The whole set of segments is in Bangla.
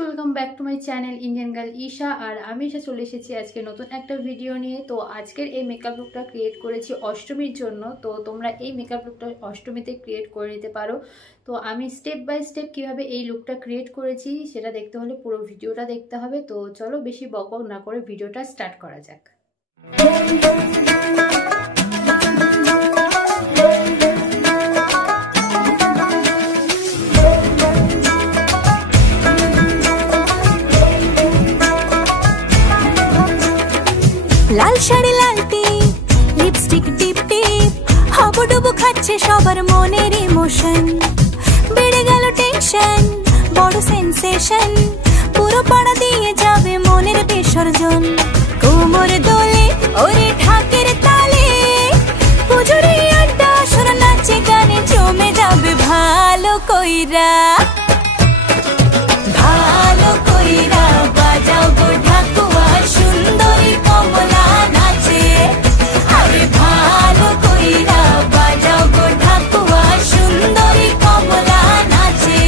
Welcome back to my channel Indian girl Isha. আর আমি ঈশা চলে এসেছি আজকে নতুন একটা ভিডিও নিয়ে। তো আজকের এই মেকআপ লুকটা ক্রিয়েট করেছি অষ্টমীর জন্য। তো তোমরা এই মেকআপ লুকটা অষ্টমীতে ক্রিয়েট করে নিতে পারো। তো আমি স্টেপ বাই স্টেপ কিভাবে এই লুকটা ক্রিয়েট করেছি সেটা দেখতে হলে পুরো ভিডিওটা দেখতে হবে। তো চলো বেশি বকবক না করে ভিডিওটা স্টার্ট করা যাক। লাল শাড়ি লাল টিপ লিপস্টিক টিপ টিপ হাবুডুবু খাচ্ছে সবার মনের ইমোশন। বেড়ে গেল টেনশন বড় সেন্সেশন, পুরো পাড়া দিয়ে যাবে মনের বিসর্জন। কোমর দোলে ওরে ঢাকের তালে পুজোরে আড্ডা সুর নাচে গানে জমে যাবে ভালো কইরা ভালো কইরা বাজাও গো ঢাকুয়া সুন্দরী কমলা নাচে। আরে ভালো কইরা বাজাও গো ঢাকুয়া সুন্দরী কমলা নাচে।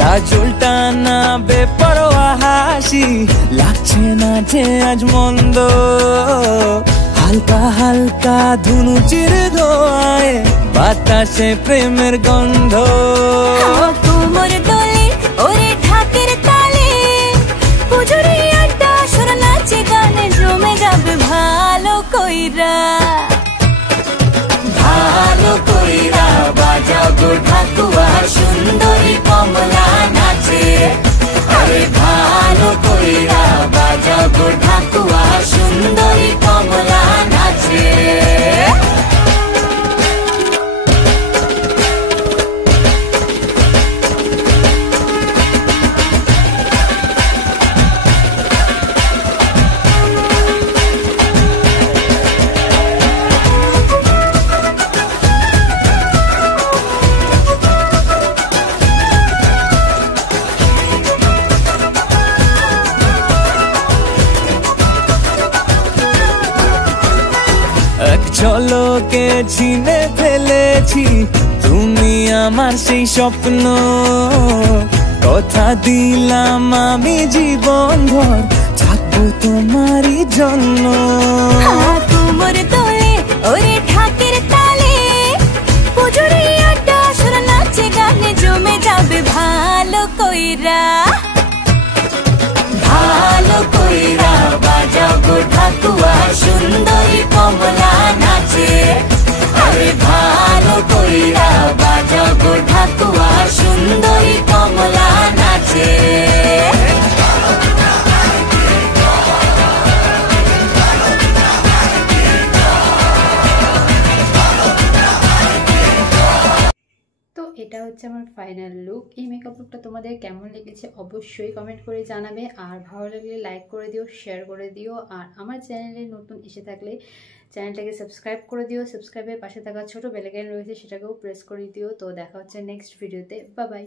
কাজলটা না বেপরোয়া হাসি লাগছে না যে আজ মন্দ, হালকা হালকা ধুনুচির ধোঁয়ায় বাতাসে প্রেমের গন্ধ। কোমর দোলে ওরে ঢাকের তালে পুজোরে আড্ডা সুর নাচে গানে জমে যাবে ভালো কইরা ভালো কইরা বাজাও গো ঢাকুয়া সুন্দরী কমলা নাচে। আরে ভালো কইরা বাজাও গো ঢাকুয়া সুন্দরী কমলা নাচে। ঝলকে ছিনে ফেলেছি তুমি আমার সেই স্বপ্ন, কথা দিলাম আমি জীবন ভর থাকবো তোমারই জন্য। কোমর দোলে ওরে ঢাকের তালে পুজোরে আড্ডা সুর নাচে গানে জমে যাবে ভালো কইরা ভালো কইরা বাজাও গো ঢাকুয়া সুন্দরী কমলা নাচে। আরে ভালো কইরা বাজাও গো ঢাকুয়া সুন্দরী কমলা নাচে। তো এটা হচ্ছে আমার ফাইনাল লুক। এই মেকআপ লুকটা তোমাদের কেমন লেগেছে অবশ্যই কমেন্ট করে জানাবে। আর ভালো লাগলে লাইক করে দিও, শেয়ার করে দিও। আর আমার চ্যানেলে নতুন এসে থাকলে চ্যানেলটাকে সাবস্ক্রাইব করে দিও। সাবস্ক্রাইবের পাশে থাকা ছোট বেল আইকন রয়েছে সেটাকেও প্রেস করে দিও। তো দেখা হচ্ছে নেক্সট ভিডিওতে। Bye bye.